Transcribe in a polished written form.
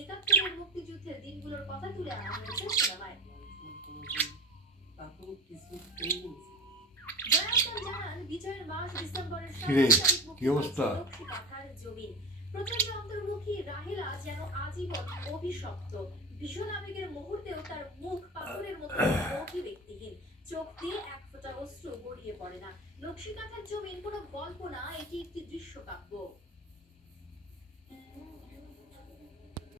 একাত্তরের মুক্তিযুদ্ধের দিনগুলোর কথা তুলে আনা হয়েছে সিনেমায়। জয়ান্তন জানান, বিজয়ের মাস ডিসেম্বরের 7 তারিখ মুক্তি পাচ্ছে নকশিকাঁথার জমিন। প্রচন্ড অন্তর্মুখী রাহেলা যেন আজীবন অভিশপ্ত। ভীষণ আবেগের মুহূর্তেও তার মুখ পাথরের মতো অভিব্যক্তিহীন, চোখ দিয়ে এক ফোঁটা অশ্রু গড়িয়ে পড়ে না। নকশিকাঁথার জমিন কোনো গল্প না,